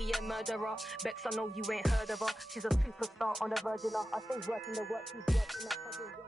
ATM murderer. Bex, I know you ain't heard of her. She's a superstar on the virgin. I stay working the work, she's working that fucking work.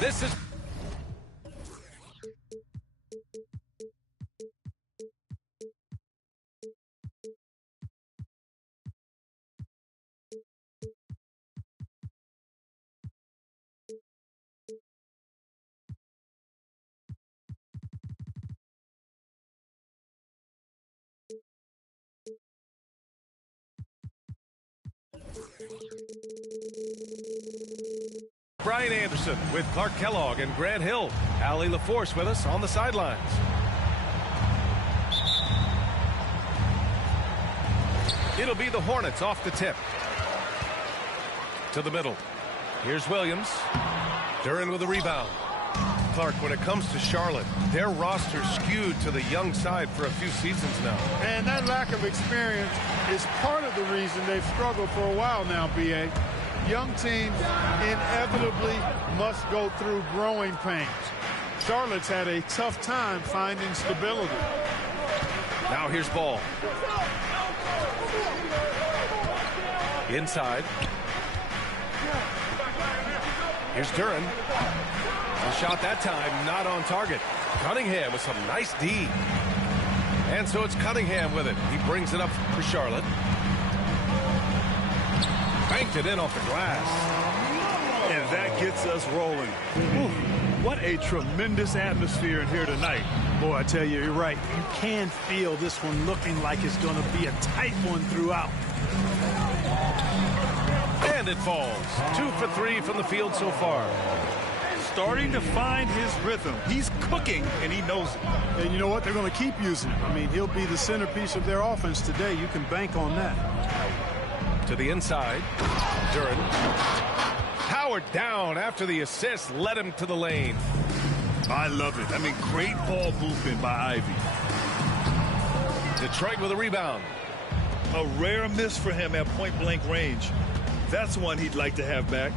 This is... Brian Anderson with Clark Kellogg and Grant Hill. Allie LaForce with us on the sidelines. It'll be the Hornets off the tip. To the middle. Here's Williams. Duren with a rebound. Clark, when it comes to Charlotte, their roster skewed to the young side for a few seasons now. And that lack of experience is part of the reason they've struggled for a while now, B.A. Young teams inevitably must go through growing pains. Charlotte's had a tough time finding stability. Now here's Ball. Inside. Here's Duren. The shot that time not on target. Cunningham with some nice D. And so it's Cunningham with it. He brings it up for Charlotte. Banked it in off the glass. And that gets us rolling. Ooh, what a tremendous atmosphere in here tonight. Boy, I tell you, you're right. You can feel this one looking like it's going to be a tight one throughout. And it falls. 2 for 3 from the field so far. Starting to find his rhythm. He's cooking, and he knows it. And you know what? They're going to keep using him. I mean, he'll be the centerpiece of their offense today. You can bank on that. To the inside. Duren. Powered down after the assist led him to the lane. I love it. I mean, great ball movement by Ivy. Detroit with a rebound. A rare miss for him at point-blank range. That's one he'd like to have back.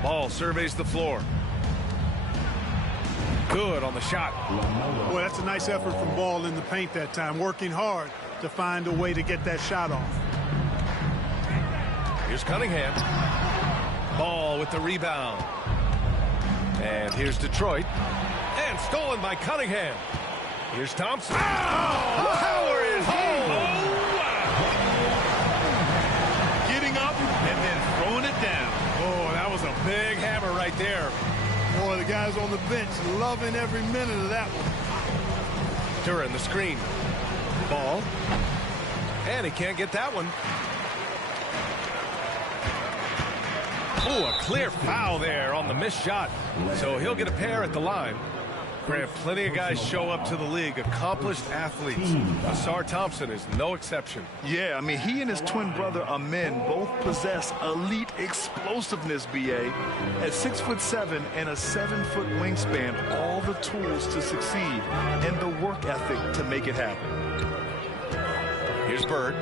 Ball surveys the floor. Good on the shot. Boy, that's a nice effort from Ball in the paint that time, working hard to find a way to get that shot off. Here's Cunningham. Ball with the rebound. And here's Detroit. And stolen by Cunningham. Here's Thompson. Oh! Power is home! Oh, wow. Getting up and then throwing it down. Oh, that was a big hammer right there. Boy, the guys on the bench loving every minute of that one. Duren the screen. Ball. And he can't get that one. Oh, a clear foul there on the missed shot. So he'll get a pair at the line. Grant, plenty of guys show up to the league, accomplished athletes. Asar Thompson is no exception. Yeah, I mean, he and his twin brother Amin both possess elite explosiveness, B.A. At 6'7" and a 7-foot wingspan, all the tools to succeed and the work ethic to make it happen. Here's Bird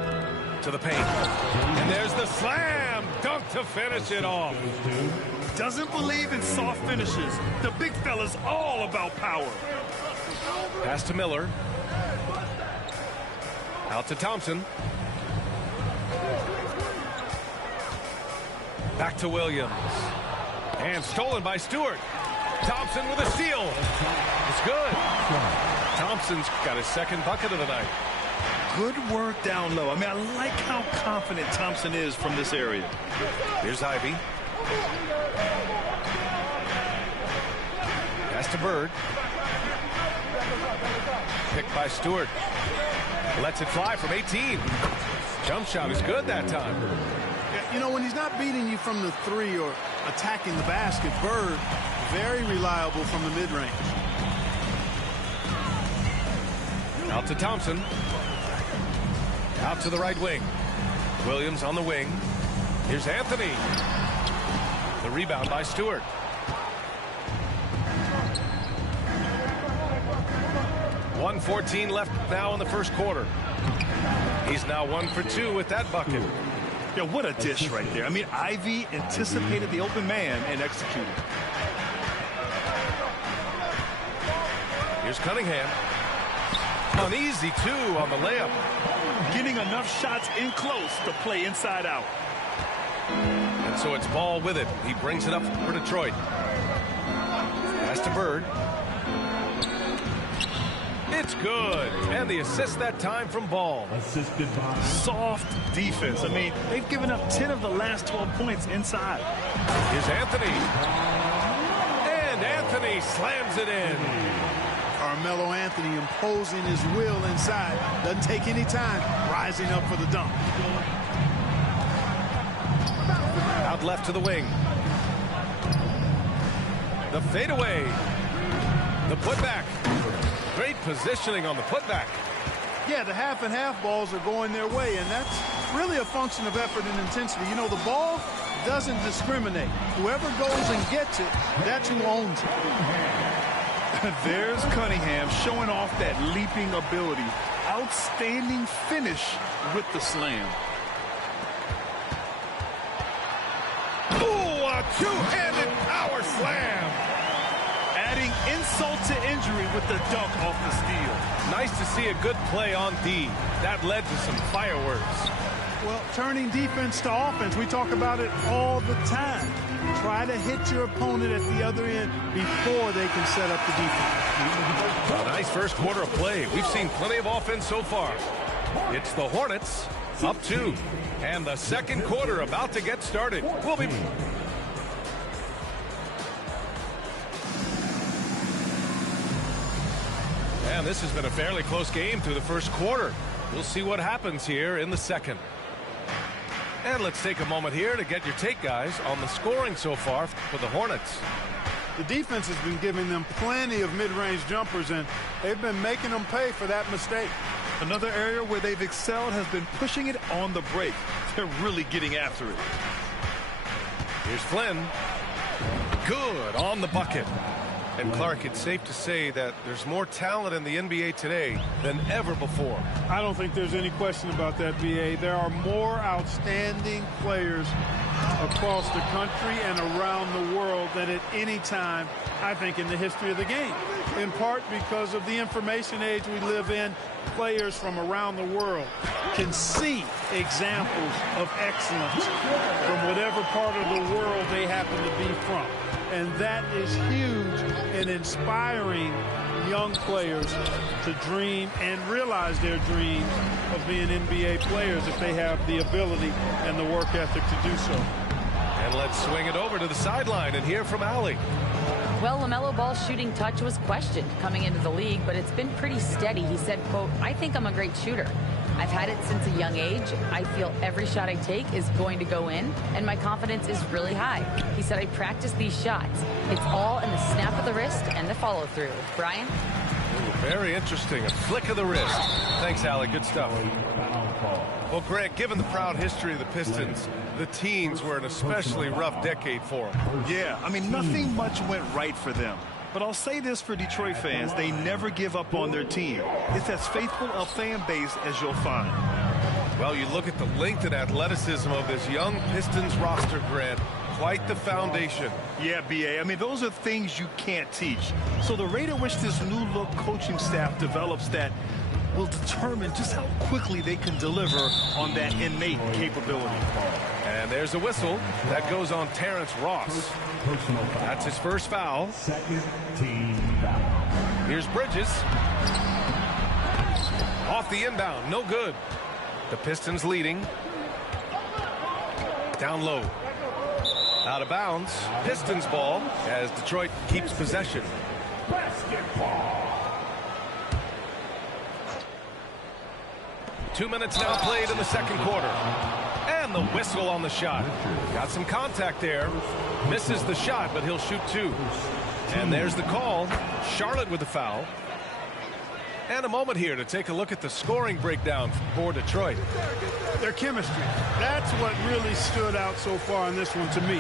to the paint. And there's the slam dunk to finish it off. Doesn't believe in soft finishes. The big fella's all about power. Pass to Miller. Out to Thompson. Back to Williams. And stolen by Stewart. Thompson with a steal. It's good. Thompson's got his second bucket of the night. Good work down low. I mean, I like how confident Thompson is from this area. Here's Ivy. Pass to Bird. Picked by Stewart. Lets it fly from 18. Jump shot is good that time. You know, when he's not beating you from the three or attacking the basket, Bird, very reliable from the mid-range. Out to Thompson. Out to the right wing. Williams on the wing. Here's Anthony. The rebound by Stewart. .114 left now in the first quarter. He's now 1 for 2 with that bucket. Yeah, what a dish right there. I mean, Ivy anticipated the open man and executed. Here's Cunningham. An easy 2 on the layup. Getting enough shots in close to play inside out. And so it's Ball with it. He brings it up for Detroit. Pass to Bird. It's good. And the assist that time from Ball. Assisted by soft defense. I mean, they've given up 10 of the last 12 points inside. Here's Anthony. And Anthony slams it in. Carmelo Anthony imposing his will inside. Doesn't take any time. Rising up for the dunk. Out left to the wing. The fadeaway. The putback. Great positioning on the putback. Yeah, the half and half balls are going their way, and that's really a function of effort and intensity. You know, the ball doesn't discriminate. Whoever goes and gets it, that's who owns it. There's Cunningham showing off that leaping ability. Outstanding finish with the slam. Ooh, a two-handed power slam. Adding insult to injury with the dunk off the steal. Nice to see a good play on D. That led to some fireworks. Well, turning defense to offense, we talk about it all the time. Try to hit your opponent at the other end before they can set up the defense. A nice first quarter of play. We've seen plenty of offense so far. It's the Hornets up 2. And the second quarter about to get started. We'll be... And this has been a fairly close game through the first quarter. We'll see what happens here in the second. And let's take a moment here to get your take, guys, on the scoring so far for the Hornets. The defense has been giving them plenty of mid-range jumpers, and they've been making them pay for that mistake. Another area where they've excelled has been pushing it on the break. They're really getting after it. Here's Flynn. Good on the bucket. And Clark, it's safe to say that there's more talent in the NBA today than ever before. I don't think there's any question about that, B.A. There are more outstanding players across the country and around the world than at any time, I think, in the history of the game. In part because of the information age we live in, players from around the world can see examples of excellence from whatever part of the world they happen to be from. And that is huge in inspiring young players to dream and realize their dreams of being NBA players if they have the ability and the work ethic to do so. And let's swing it over to the sideline and hear from Allie. Well, LaMelo Ball's shooting touch was questioned coming into the league, but it's been pretty steady. He said, quote, "I think I'm a great shooter. I've had it since a young age. I feel every shot I take is going to go in, and my confidence is really high." He said, "I practice these shots. It's all in the snap of the wrist and the follow-through." Brian? Ooh, very interesting. A flick of the wrist. Thanks, Allie. Good stuff. Well, Grant, given the proud history of the Pistons, the teens were an especially rough decade for them. Yeah, I mean, nothing much went right for them. But I'll say this for Detroit fans, they never give up on their team. It's as faithful a fan base as you'll find. Well, you look at the length and athleticism of this young Pistons roster, Grant. Quite the foundation. Yeah, B.A. I mean, those are things you can't teach. So the rate at which this new look coaching staff develops that will determine just how quickly they can deliver on that innate capability. And there's a whistle. That goes on Terrence Ross. That's his first foul. Second team foul. Here's Bridges. Off the inbound, no good. The Pistons leading. Down low. Out of bounds. Pistons ball as Detroit keeps possession. Basketball. 2 minutes now played in the second quarter. And the whistle on the shot. Got some contact there. Misses the shot, but he'll shoot two. And there's the call. Charlotte with the foul. And a moment here to take a look at the scoring breakdown for Detroit. Their chemistry. That's what really stood out so far in this one to me.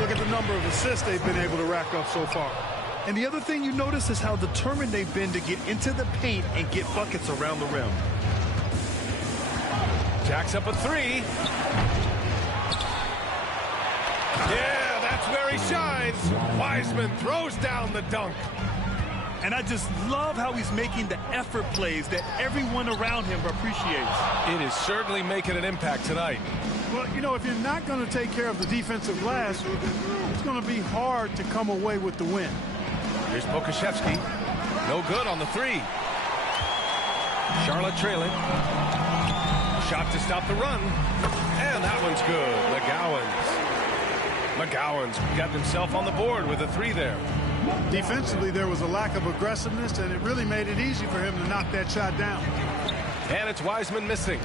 Look at the number of assists they've been able to rack up so far. And the other thing you notice is how determined they've been to get into the paint and get buckets around the rim. Jacks up a three. Yeah, that's where he shines. Wiseman throws down the dunk. And I just love how he's making the effort plays that everyone around him appreciates. It is certainly making an impact tonight. Well, you know, if you're not going to take care of the defensive glass, it's going to be hard to come away with the win. Here's Pokashevsky. No good on the three. Charlotte trailing. Shot to stop the run. And that one's good. McGowan's got himself on the board with a three there. Defensively, there was a lack of aggressiveness, and it really made it easy for him to knock that shot down. And it's Wiseman missing.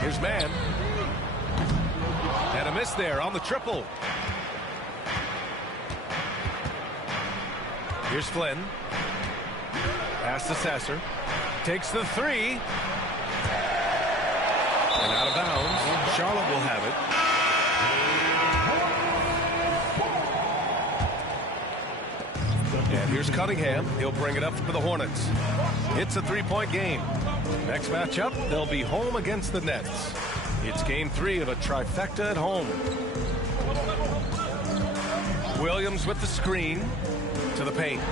Here's Mann. And a miss there on the triple. Here's Flynn. Pass to Sasser. Takes the three. And out of bounds. Charlotte will have it. And here's Cunningham. He'll bring it up for the Hornets. It's a three-point game. Next matchup, they'll be home against the Nets. It's game 3 of a trifecta at home. Williams with the screen to the paint.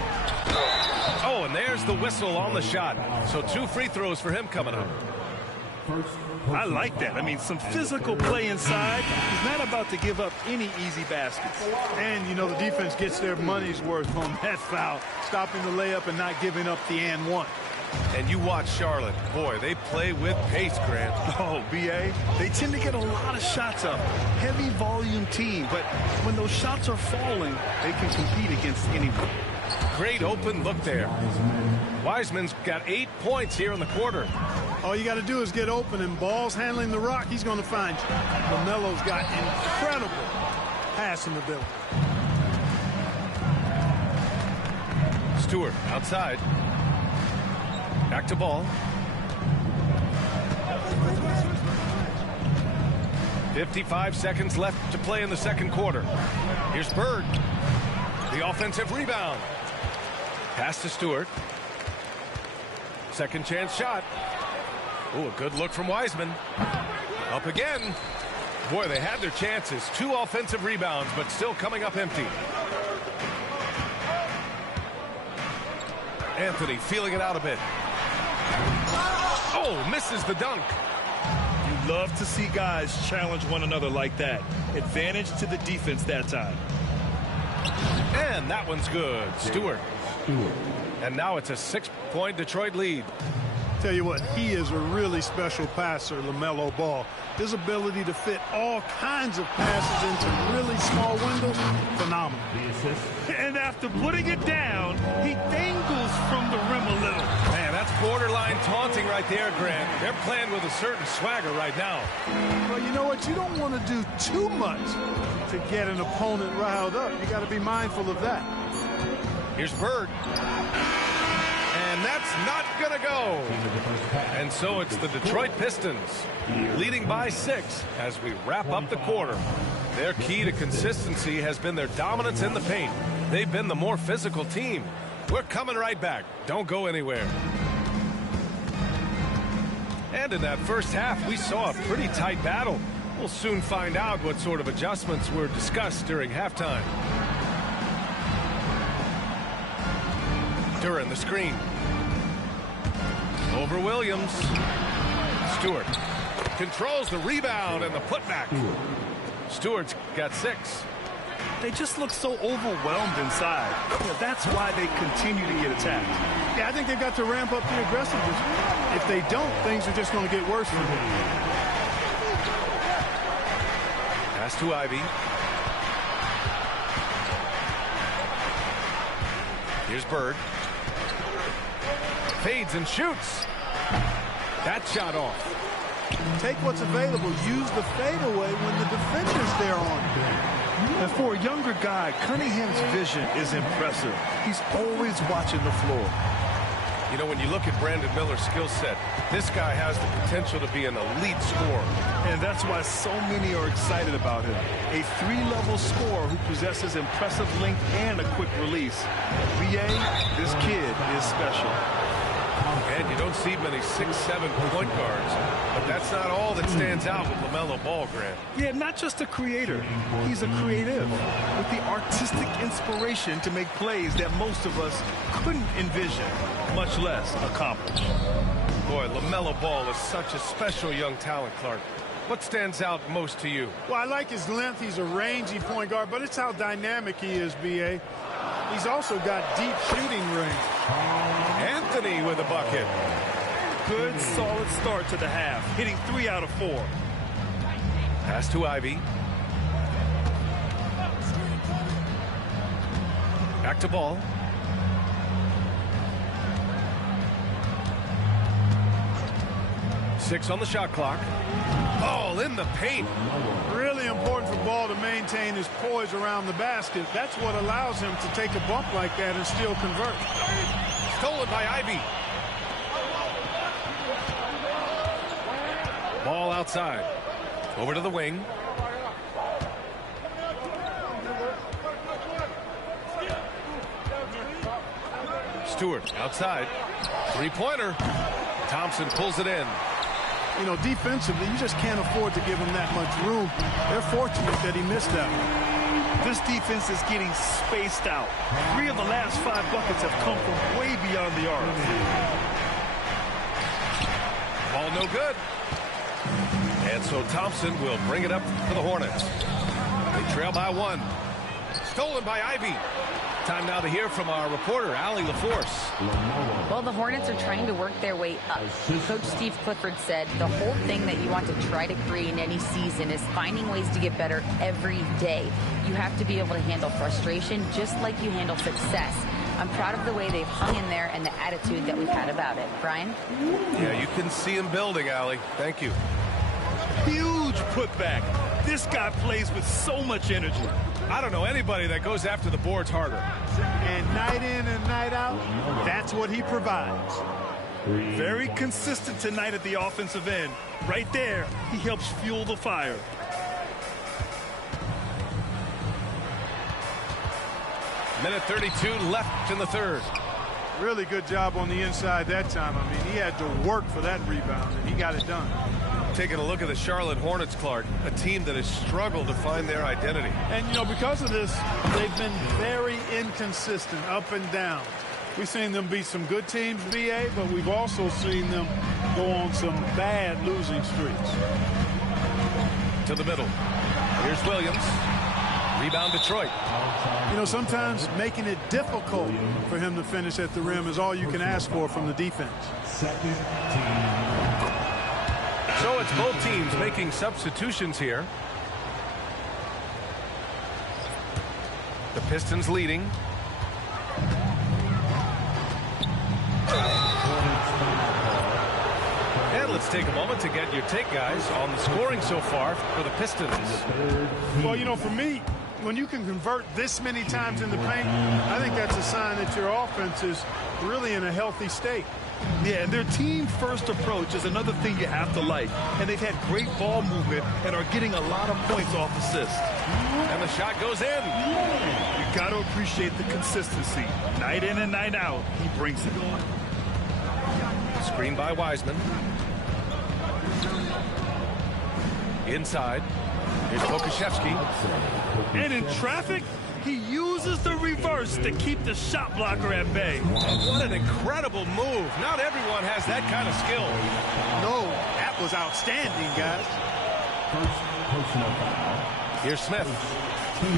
Oh, and there's the whistle on the shot. So 2 free throws for him coming up. I like that. I mean, some physical play inside. He's not about to give up any easy baskets. And, you know, the defense gets their money's worth on that foul, stopping the layup and not giving up the and one. And you watch Charlotte. Boy, they play with pace, Grant. Oh, B.A., they tend to get a lot of shots up. Heavy volume team, but when those shots are falling, they can compete against anyone. Great open look there. Wiseman's got 8 points here in the quarter. All you got to do is get open, and Ball's handling the rock. He's going to find you. LaMelo's got incredible passing ability. Stewart outside. Back to Ball. 55 seconds left to play in the second quarter. Here's Bird. The offensive rebound. Pass to Stewart. Second chance shot. Oh, a good look from Wiseman. Up again. Boy, they had their chances. 2 offensive rebounds, but still coming up empty. Anthony feeling it out a bit. Oh, misses the dunk. You love to see guys challenge one another like that. Advantage to the defense that time. And that one's good. Stewart. And now it's a 6-point Detroit lead. Tell you what, he is a really special passer, LaMelo Ball. His ability to fit all kinds of passes into really small windows, phenomenal. And after putting it down, he dangles from the rim a little. Man, that's borderline taunting right there, Grant. They're playing with a certain swagger right now. Well, you know what? You don't want to do too much to get an opponent riled up. You got to be mindful of that. Here's Bird. And that's not going to go. And so it's the Detroit Pistons leading by 6 as we wrap up the quarter. Their key to consistency has been their dominance in the paint. They've been the more physical team. We're coming right back. Don't go anywhere. And in that first half, we saw a pretty tight battle. We'll soon find out what sort of adjustments were discussed during halftime. Duran the screen. Over Williams. Stewart controls the rebound and the putback. Stewart's got 6. They just look so overwhelmed inside. Yeah, that's why they continue to get attacked. Yeah, I think they've got to ramp up the aggressiveness. If they don't, things are just going to get worse for them. Pass to Ivy. Here's Bird. Fades and shoots. That shot off. Take what's available. Use the fadeaway when the defender's there on. And for a younger guy, Cunningham's vision is impressive. He's always watching the floor. You know, when you look at Brandon Miller's skill set, this guy has the potential to be an elite scorer. And that's why so many are excited about him. A 3-level scorer who possesses impressive length and a quick release. BA, this kid is special. And you don't see many 6'7" point guards, but that's not all that stands out with LaMelo Ball, Grant. Yeah, not just a creator. He's a creative with the artistic inspiration to make plays that most of us couldn't envision, much less accomplish. Boy, LaMelo Ball is such a special young talent, Clark. What stands out most to you? Well, I like his length. He's a rangy point guard, but it's how dynamic he is, B.A. He's also got deep shooting range. Anthony with a bucket. Good, solid start to the half, hitting 3 out of 4. Pass to Ivy. Back to Ball. Six on the shot clock. Ball in the paint. Really important for Ball to maintain his poise around the basket. That's what allows him to take a bump like that and still convert. Stolen by Ivy. Ball outside. Over to the wing. Stewart outside. Three-pointer. Thompson pulls it in. You know, defensively, you just can't afford to give him that much room. They're fortunate that he missed that one. This defense is getting spaced out. 3 of the last 5 buckets have come from way beyond the arc. Ball no good. And so Thompson will bring it up for the Hornets. They trail by 1. Stolen by Ivy. Time now to hear from our reporter, Allie LaForce. Well, the Hornets are trying to work their way up. Coach Steve Clifford said the whole thing that you want to try to create in any season is finding ways to get better every day. You have to be able to handle frustration just like you handle success. I'm proud of the way they've hung in there and the attitude that we've had about it. Brian? Yeah, you can see him building, Allie. Thank you. Huge putback. This guy plays with so much energy. I don't know anybody that goes after the boards harder. And night in and night out, that's what he provides. Very consistent tonight at the offensive end. Right there, he helps fuel the fire. Minute 32 left in the third. Really good job on the inside that time. I mean, he had to work for that rebound, and he got it done. Taking a look at the Charlotte Hornets, Clark, a team that has struggled to find their identity. And, you know, because of this, they've been very inconsistent, up and down. We've seen them beat some good teams, BA, but we've also seen them go on some bad losing streaks. To the middle. Here's Williams. Rebound Detroit. You know, sometimes making it difficult for him to finish at the rim is all you can ask for from the defense. Second team. So it's both teams making substitutions here. The Pistons leading. And let's take a moment to get your take, guys, on the scoring so far for the Pistons. Well, you know, for me, when you can convert this many times in the paint, I think that's a sign that your offense is really in a healthy state. Yeah, and their team-first approach is another thing you have to like. And they've had great ball movement and are getting a lot of points off assists. And the shot goes in. You got to appreciate the consistency. Night in and night out, he brings it. Screen by Wiseman. Inside. Here's Pokashevsky. And in traffic, He uses the reverse to keep the shot blocker at bay. What an incredible move. Not everyone has that kind of skill. No, that was outstanding, guys. Here's Smith.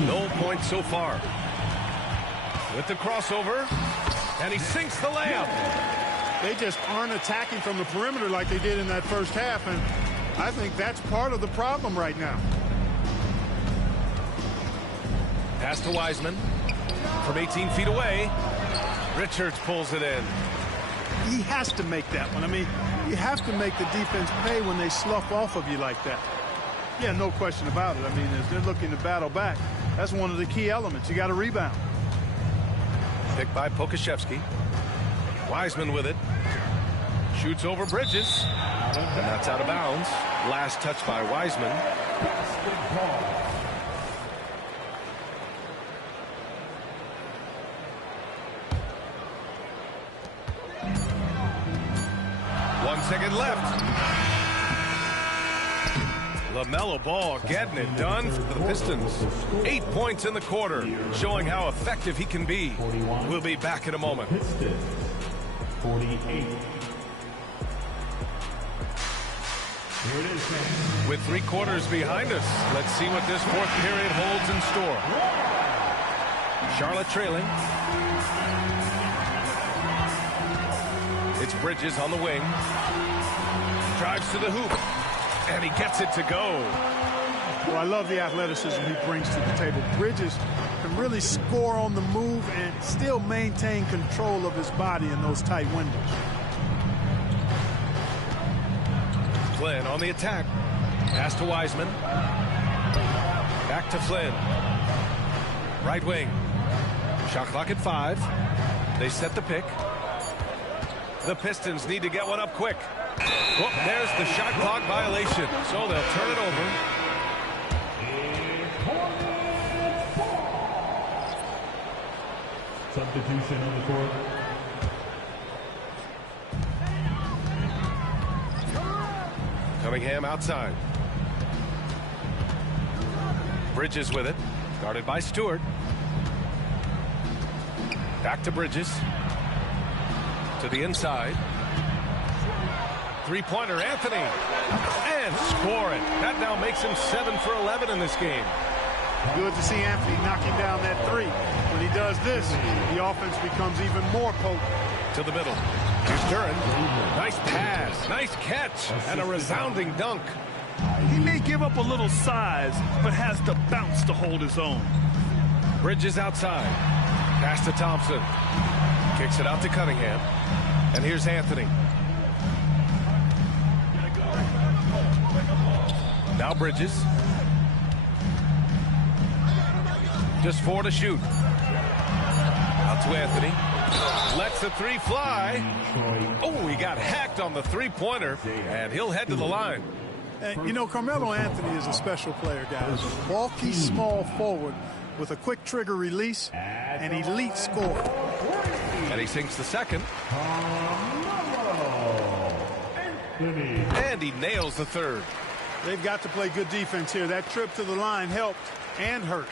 No points so far. With the crossover, and he sinks the layup. They just aren't attacking from the perimeter like they did in that first half, and I think that's part of the problem right now. Pass to Wiseman from 18 feet away. Richards pulls it in. He has to make that one. I mean, you have to make the defense pay when they slough off of you like that. Yeah, no question about it. I mean, as they're looking to battle back, that's one of the key elements. You got to rebound. Picked by Pokashevsky. Wiseman with it. Shoots over Bridges. And that's out of bounds. Last touch by Wiseman. Basketball. 1 second left. LaMelo Ball getting it done for the Pistons. 8 points in the quarter, showing how effective he can be. We'll be back in a moment. 48. Here it is, man. With 3 quarters behind us, let's see what this fourth period holds in store. Charlotte trailing. It's Bridges on the wing. Drives to the hoop. And he gets it to go. Well, I love the athleticism he brings to the table. Bridges can really score on the move and still maintain control of his body in those tight windows. Flynn on the attack. Pass to Wiseman. Back to Flynn. Right wing. Shot clock at 5. They set the pick. The Pistons need to get one up quick. Oh, there's the shot clock violation. So they'll turn it over. Substitution on the court. Cunningham outside. Bridges with it. Guarded by Stewart. Back to Bridges. To the inside. Three-pointer, Anthony. And score it. That now makes him 7 for 11 in this game. Good to see Anthony knocking down that three. When he does this, the offense becomes even more potent. To the middle. Here's Duran. Nice pass. Nice catch. And a resounding dunk. He may give up a little size, but has the bounce to hold his own. Bridges outside. Pass to Thompson. Kicks it out to Cunningham. And here's Anthony. Now Bridges. Just 4 to shoot. Out to Anthony. Lets the three fly. Oh, he got hacked on the three-pointer, and he'll head to the line. You know, Carmelo Anthony is a special player, guys. Bulky, small forward with a quick trigger release and elite score. And he sinks the second. And he nails the third. They've got to play good defense here. That trip to the line helped and hurt.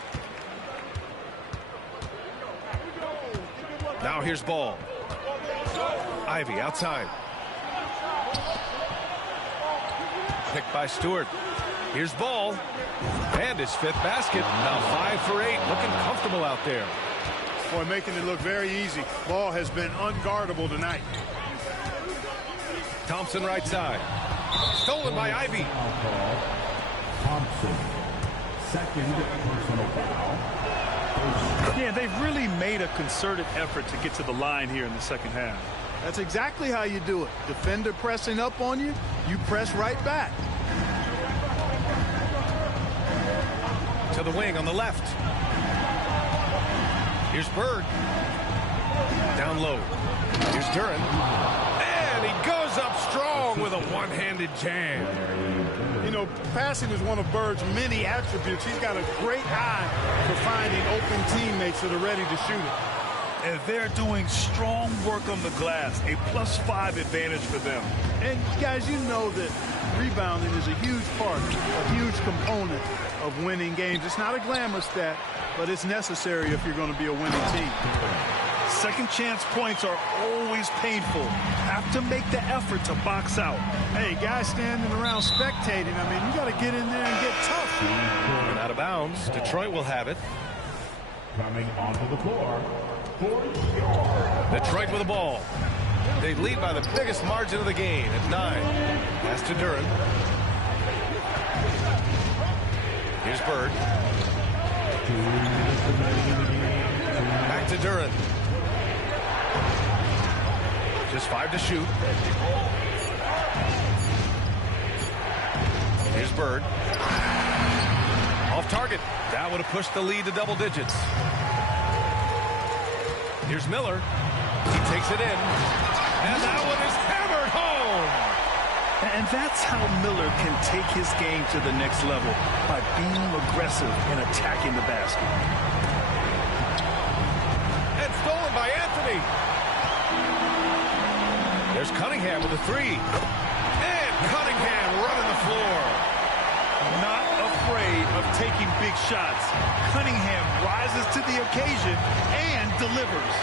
Now here's Ball. Ivy outside. Picked by Stewart. Here's Ball. And his 5th basket. Now 5 for 8. Looking comfortable out there. Boy, making it look very easy. Ball has been unguardable tonight. Thompson right side. Stolen by Ivy. Thompson, second personal foul. Yeah, they've really made a concerted effort to get to the line here in the second half. That's exactly how you do it. Defender pressing up on you, you press right back. To the wing on the left. Here's Bird. Down low. Here's Duran. And he goes up strong with a one-handed jam. You know, passing is one of Bird's many attributes. He's got a great eye for finding open teammates that are ready to shoot it. and they're doing strong work on the glass, a +5 advantage for them. And guys, you know that rebounding is a huge part, a huge component of winning games. It's not a glamour stat, but it's necessary if you're going to be a winning team. Second chance points are always painful. Have to make the effort to box out. Hey, guys standing around spectating, I mean, you got to get in there and get tough. And out of bounds. Detroit will have it. Coming onto the floor, Detroit with the ball. They lead by the biggest margin of the game at 9. Pass to Duren. Here's Bird. Back to Duren. Just 5 to shoot. Here's Bird. Off target. That would have pushed the lead to double digits. Here's Miller. He takes it in. And that one is hammered home. And that's how Miller can take his game to the next level, by being aggressive and attacking the basket. And stolen by Anthony. There's Cunningham with a 3. And Cunningham running the floor. Not afraid of taking big shots. Cunningham rises to the occasion and delivers.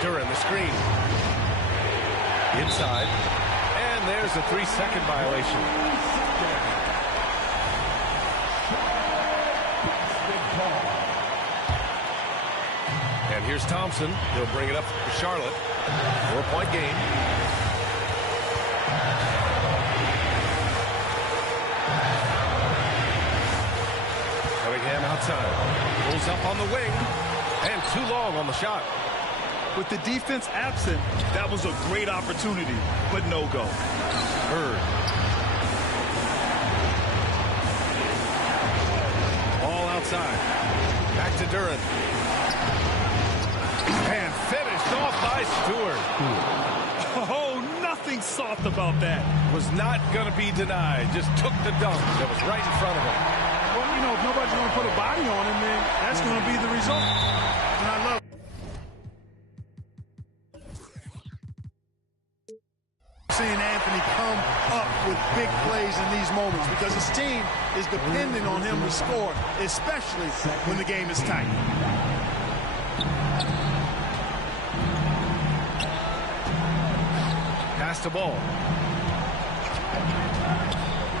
Duren the screen. Inside. And there's a 3-second violation. And here's Thompson. He'll bring it up for Charlotte. 4-point game. Cunningham outside. Pulls up on the wing. And too long on the shot. With the defense absent, that was a great opportunity, but no go. Bird. Ball outside. Back to Duren. And finished off by Stewart. Oh, nothing soft about that. Was not going to be denied. Just took the dunk that was right in front of him. Well, you know, if nobody's going to put a body on him, then that's going to be the result. And I love seeing Anthony come up with big plays in these moments because his team is depending on him to score, especially when the game is tight. Pass the ball.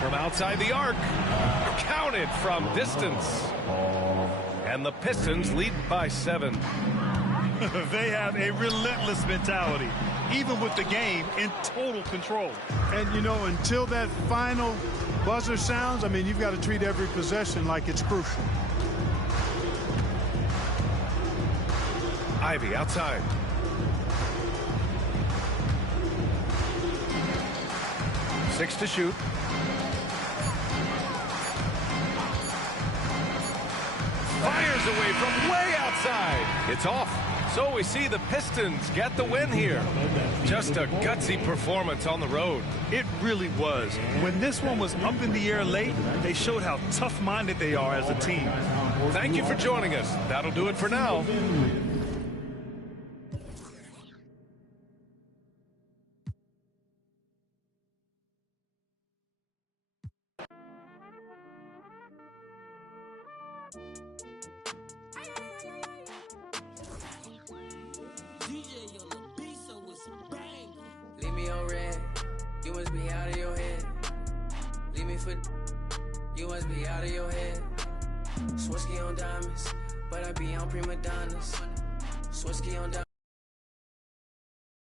From outside the arc. Counted from distance. And the Pistons lead by 7. They have a relentless mentality, even with the game in total control. And, you know, until that final buzzer sounds, I mean, you've got to treat every possession like it's crucial. Ivy outside. Six to shoot. Fires away from way outside. It's off. So we see the Pistons get the win here. Just a gutsy performance on the road. It really was. When this one was up in the air late, they showed how tough-minded they are as a team. Thank you for joining us. That'll do it for now. Leave me on red, you must be out of your head. Leave me for, you must be out of your head. Swirsky on diamonds, but I be on prima donnas. Swirsky on diamonds.